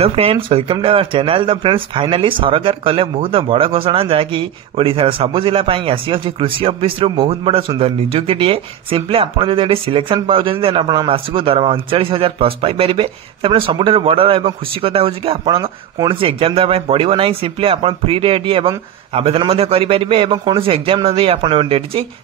Hello friends, welcome to our channel. तो friends finally सरकार कले बहुत बड़ घोषणा जहाँकि ओडिशार सब जिला आसी कृषि ऑफिस बहुत बड़ सुंदर नियुक्ति टीए। सिंपली आपड़ जो सिलेक्शन पाँच देन आप मासक दरमा 39,000 प्लस पाइपर। तो सबुठ बड़ और खुशी कथा हूँ कि आपन कौन एग्जाम देवाई पड़ो ना। सिंपली आप फ्री रे आवेदन करेंगे और कौन एग्जाम न दे आप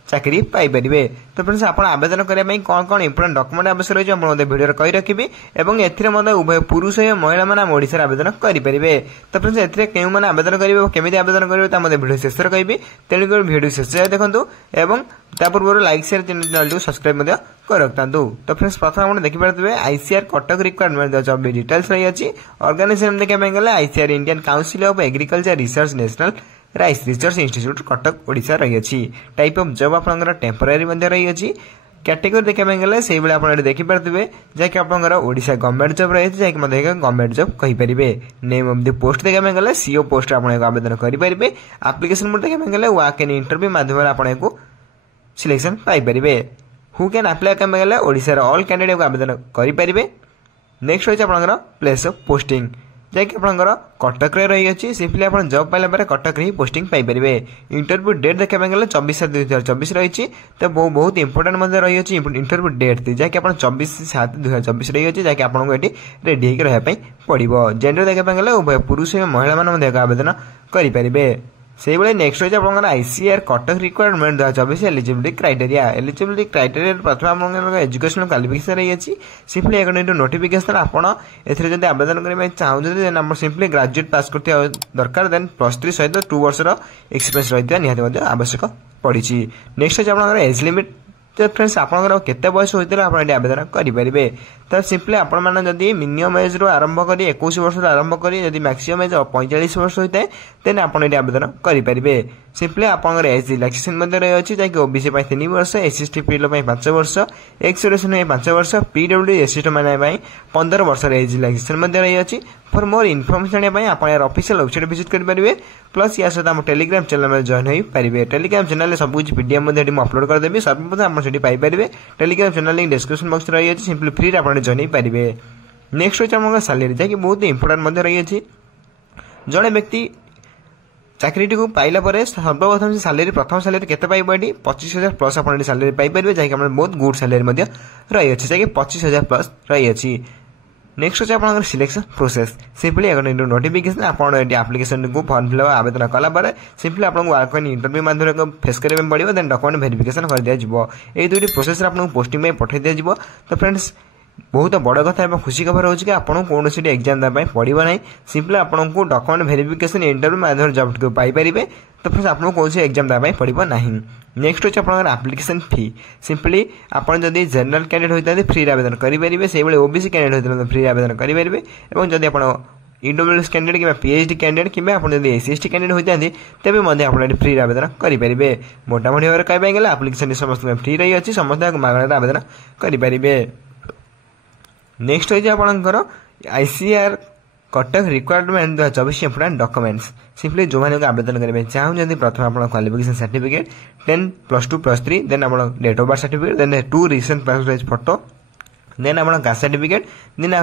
चाकरी पाइपर। तो फ्रेंड्स आप आवेदन करने कौन कौन इंपोर्टेंट डॉक्यूमेंट आवश्यक रही है भिडियो कही रखी और एथेर उभय पुरुष और महिला मैंने ओडिशा आवेदन करेंगे। तो फ्रेंड्स एथेर क्यों मैंने आवेदन करेंगे केमी आवेदन करेंगे भिडियो शेष कहि तेणुक भिडियो शेष देखूँ और पूर्व लाइक शेयर चैनल को सब्सक्राइब कर रखता। तो फ्रेंड्स प्रथम आप देखिपे आईसीआर कटक रिक्वायरमेंट जब डिटेल्स रही है। ऑर्गेनाइजेशन देखा गले ICR Indian council of agriculture research national rice research institute Cuttack Odisha रही है। टाइप ऑफ जॉब आपंकर टेम्पररी रही है। कैटेगरी देखा गले से आप देखिपे जैक आपंकर ओडिशा गवर्नमेंट जॉब रही है जैक गवर्नमेंट जॉब कहींपे। नेम ऑफ द पोस्ट देखा गले सीओ पोस्ट आप आवेदन करेंगे। एप्लिकेशन मोड देखा गले वाक एंड इंटरव्यू माध्यम आपको selection Piper. Who can apply गले ओडिशार ऑल कैंडिडेट को आवेदन करेंगे। नेक्स्ट रही है प्लेस ऑफ पोस्टिंग जैक आपंकर कटक रही है। सिंपली आप जॉब पाइला कटक ही पोस्टिंग पाइपर। इंटरव्यू डेट देखा गले 24/7/2024 रही। तो बहुत इंपोर्टेंट रही है इंटरव्यू डेट जैक आप 24/7/2024 रही है जैक आपको ये रेडी होकर रहा पड़ो। जेंडर देखा गले उभय पुरुष और महिला मैंने आवेदन करेंगे। से भाई नेक्स्ट रही है ICR Cuttack requirement 2024 eligibility criteria प्रथम आप एजुकेशनल क्वालिफिकेशन रही है। सिंपली अकॉर्डिंग टू नोटिफिकेशन आपड़ ए आवेदन करने चाहते देन आप सिंपली ग्रेजुएट पास कर दरकार देन +3 सहित 2 वर्षर एक्सपीरियंस रही निहत आवश्यक पड़ी। नेक्स्ट है आप एज लिमिट। तो फ्रेंड्स आपंकर केते बयस होते आप आवेदन करेंगे। तो सिंपली आपण मैंने जदि मिनिमम एज रू आरंभ कर 21 वर्ष आरंभ कर मैक्सिमम एज 45 वर्ष होता है देन आप आवेदन करेंगे। सिंपली आपंकर एज रिलैक्सेशन रही है जैसे ओबीसी 3 वर्ष, एसएसटी पिलो 5 वर्ष, एक्स सर्विसमैन 5 वर्ष, पीडब्ल्यूडी एससी मैंने 15 वर्ष एज रिलैक्सेशन रही है। फॉर मोर इनफॉर्मेशन आप ऑफिशियल वेबसाइट विजिट करेंगे। प्लस या सहित टेलीग्राम चैनल में जॉइन हो पारे। टेलीग्राम चैनल सब कुछ पीडीएफ अपलोड करदेवी सर्वप्रथम आप Piper. Telegram channel link description box रही है। सिंपली फ्री आप जॉइन हो पारे। नेक्स्ट रही है सैलरी जैसे बहुत इंपोर्टेंट रही है। जड़े व्यक्ति चाकरी को पाइला सर्वप्रथम सैलरी प्रथम सैलरी केते पाइब ये 25,000 प्लस आप सैलरी पाइपर जैसे बहुत गुड सैलरी रही है जैसे 25,000 प्लस रही है। नेक्स्ट अच्छे आप selection process. Simply according to notification आप एप्लिकेशन को फॉर्म फिल आवेदन कलापर सिंपली आपको वर्क एंड इंटरव्यू माध्यम फेस करेंगे पड़ो देन डॉक्यूमेंट वेरिफिकेशन कर दिया। ये दुईटी प्रोसेस आपको पोस्टिंग में पठाई दिया। तो फ्रेंड्स बहुत बड़ कथा खुशी खबर हो कि आपको कौन सी एग्जाम देवाई पड़ो ना। सिंपली आपको डॉक्यूमेंट वेरिफिकेशन इंटरव्यू माध्यम जॉब को पाइपर। तो फ्रेंड्स आपको कौन सी एग्जाम देवाई पड़ो ना। नेक्स्ट अच्छे आप एप्लिकेशन फी। सिंपली आपड़ जब जनरल कैंडिडेट होता है फ्री आवेदन करेंगे। से भाई ओबीसी कैंडिडेट होता है फ्री आवेदन करेंगे। और जब आप ईडब्ल्यूएस कैंडिडेट कि पीएचडी कैंडिडेट कि एससी कैंडिडेट होता है तेज आप फ्री आवेदन करेंगे। मोटामोटी भाव में कहते एप्लिकेशन समस्त फ्री रही है समस्त मागणार आवेदन करेंगे। नेक्स्ट रही आपंकर ICR Cuttack requirement 2024 important documents. Simply जो मैंने आवेदन करेंगे चाहूँ प्रथम आप क्वालिफिकेशन सर्टिफिकेट 10 +2 +3 देन आप date of birth certificate then 2 recent passport size photo then आप कास्ट सर्टिफिकेट देन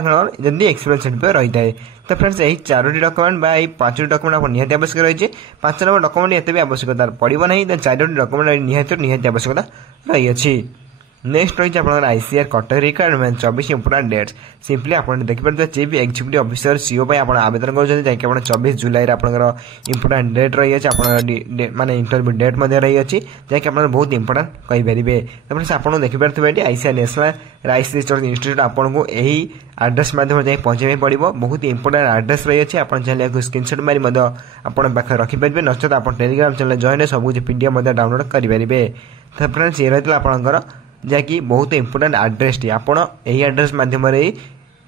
जब एक्सपीरियंस सर्टिफिकेट रही है। तो फ्रेंड्स यही 4टी डॉक्यूमेंट बा 5टी डॉक्यूमेंट आप निहाती आवश्यक रही है। 5 नंबर डॉक्यूमेंट एत भी आवश्यकता पड़ो ना। देन 4टी डॉक्यूमेंट निहाती आवश्यकता रही है। नेक्स्ट रही है आप ICR Cuttack requirement 24 important dates. Simply आप देखिए चीफ एक्जिक्यूटिव ऑफिसर सीओ आप आवेदन कर 24 जुलाई इंपोर्टेंट डेट रही है माने इंटरव्यू डेट रही है जैसे आप बहुत इंपोर्टेंट कहींपे। तो फ्रेंड्स आपको देखिपे ये ICR national rice research institute आपको यही एड्रेस माध्यम जाए पहुँचे पड़ो। बहुत इंपोर्टेंट एड्रेस रही है। आप चाहिए स्क्रीनशॉट मारी पाखे रखिपारे नचेत आप टेलीग्राम चैनल जॉइन सब कुछ पीडीएफ डाउनलोड करेंगे। तो फ्रेंड्स ये रही आपंकर जहाँकि बहुत इंपोर्टेंट एड्रेस टी आप एड्रेस माध्यम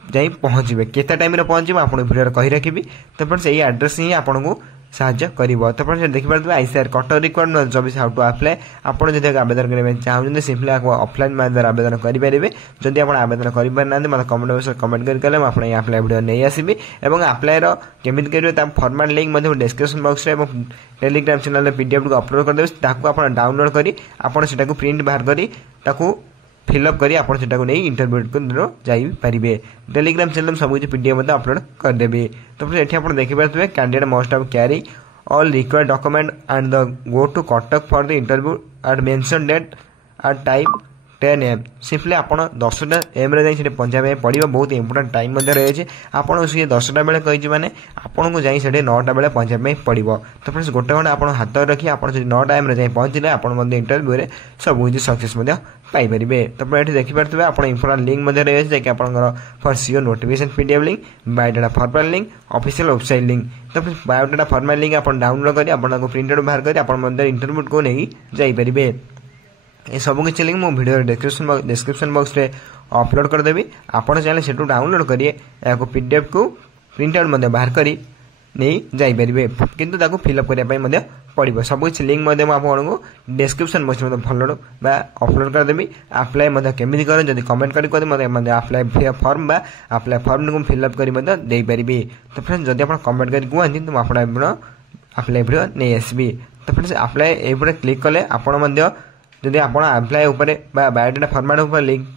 जाई पहुँचे केते टाइम पहुँचे आप भिडियो कही रखी। तो फ्रेंड्स यही एड्रेस ही आपको साहाଯ୍य कर। तो फ्रेंड्स देखिए ICR Cuttack requirement 2024 how to apply आपड़ जब आवेदन करने चाहते सिंपली आपको ऑफलाइन माध्यम आवेदन करेंगे। जब आप आवेदन करें मतलब कमेंट बॉक्स कमेंट करके मुझे अप्लाई वीडियो नहीं आसबि और अप्लायर केमी करेंगे फॉर्मेट लिंक डिस्क्रिप्शन बॉक्स में टेलीग्राम चैनल पीडीएफ को अपलोड करदेवे। आप डाउनलोड कर प्रिंट बाहर कर फिलअप करी आप नहीं इंटरव्यू को जाइए। टेलीग्राम चैनल सब किसी पीडीएफ अपलोड करदेवी। तो फ्रेंड्स ये आप देखिए candidate must have carry all required document and the go to Kotak for the interview at mentioned date at time 10 AM। Simply आपड़ 10टा AM रे जाई पहुँचा पड़ो। बहुत इंपोर्टेंट टाइम रही आपड़ सी 10टा बेले कही मैंने आपन को जाई 9टा बेले पहुँचा पड़ो। तो फ्रेंड्स गोटे घंटा आप हाथ रखी आप 9टा AM रे जाई पहुँचले आप इंटरव्यू में सब किसी सक्सेस पाइपर। तो ये देखिए आप इंपोर्टेंट लिंक रही है कि आप for sure notification PDF link, biodata format link, official website link. तो बायोडाटा फॉर्मेट लिंक आप डाउनलोड कर आपको प्रिंट बाहर कर इंटरव्यू को नहीं जाइए। ये सब किसी लिंक मुझे वीडियो डिस्क्रिप्शन बॉक्स में अपलोड करदेवी। आपड़ चाहिए से डाउनलोड करिए या पीडीएफ को प्रिंट आउट बाहर कर नहीं जाइए किंतु फिलअप करने पड़ो। सब किसी लिंक आपको डिस्क्रिप्शन बॉक्स में फॉलोड बा अपलोड करदेवी। आप्लाय केमी कर जब कमेंट कर आप्लाय फॉर्म बा आप्लाय फॉर्म को फिलअप कर। तो फ्रेंड्स जब आप कमेंट कर कहते तो मुझे आप्लाय वीडियो नहीं आसबि। तो फ्रेंड्स आप्लाय ये क्लिक कले आपण जदि आप आप्लाय बायोडाटा फॉर्मेट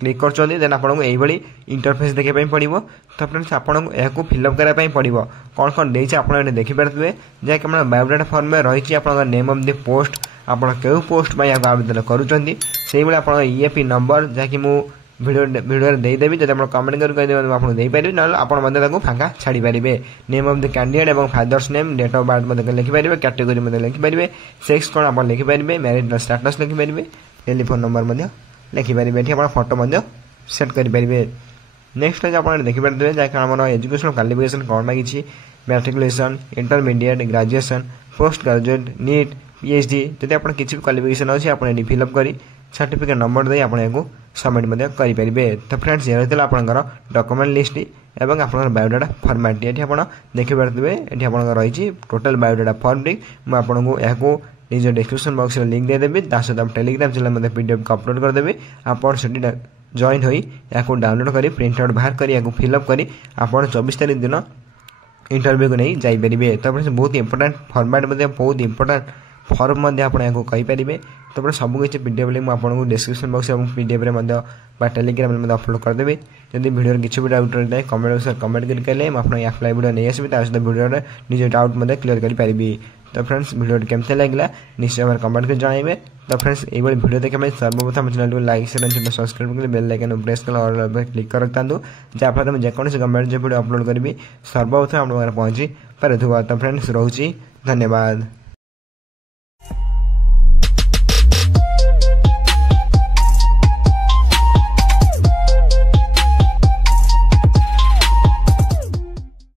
क्लिक कर आपको यही इंटरफेस देखा पड़ो। तो फ्रेंड्स आपको फिलअप कराई पड़ो कौन कौन देखे आप देखिपे जैक बायोडाटा फॉर्म में रही आप नेम ऑफ द पोस्ट आप क्यों पोस्ट आवेदन करूँ आप ईएपी नंबर जहाँकि मुझे वीडियो देदेवी। जब आप कमेंट करपारे ना आप फाँका छाड़ी पारे। नेम ऑफ द कैंडिडेट और father's name, date of birth लिखिपारे, कैटेगोरी लिखिपारे, सेक्स कौन आप लिखिपारे, मैरिटल स्टेटस लिखिपारे, टेलीफोन नंबर लिखिपारे। ये आप फोटो सेट करेंगे। नेक्स्ट है आप देखिपारे जहाँकि आम एजुकेशन क्वालिफिकेशन कौन मांगी, matriculation, intermediate, graduation, post graduate, NEET, PhD. जब आप किसी भी क्वालिफिकेशन अच्छी आप फिलअप कर सर्टिफिकेट नंबर दे आपको सबमिट करेंगे। तो फ्रेंड्स ये रही है डॉक्यूमेंट लिस्ट एवं आप बायोडाटा फॉर्मेट। ये आप देखिपारे ये आप रही टोटल बायोडाटा फॉर्म लिंक मुझे यहाँ निज डिस्क्रिप्शन बॉक्स में लिंक देदेवी। सहित आप टेलीग्राम चैनल पीडीएफ को अपलोड करदेवी। आप जॉइन हो डाउनलोड कर प्रिंट आउट बाहर कर फिलअप कर आप 24 तारीख दिन इंटरव्यू को नहीं जाइए। तो बहुत इंपोर्टेंट फॉर्मेट बहुत इंपोर्टेंट फॉर्म आपको कहींपारे। तो सब किसी पीडीएफ लिंक आपको डिस्क्रिप्शन बॉक्स और पीडीएफ टेलीग्राम में अपलोड करदेवी। जब वीडियो किसी भी डाउट रही है कमेंट बॉक्स में कमेंट करके आपको आप्लाय वीडियो नहीं आसबि सहित वीडियो निज डाउट क्लियर करेंगे। तो फ्रेंड्स वीडियो केमती लगे निश्चय भाव कमेंट कर जनइबे। तो फ्रेंड्स ये वीडियो देखा सर्वप्रथम चैनल को लाइक शेयर सब्सक्राइब कर बेल आइकन प्रेस कर क्लिक कर रखता जहाँफल मैं जेकोसी गवर्नमेंट वीडियो अपलोड करी सर्वप्रथम आप पहुँची पारे। तो फ्रेंड्स रोची धन्यवाद।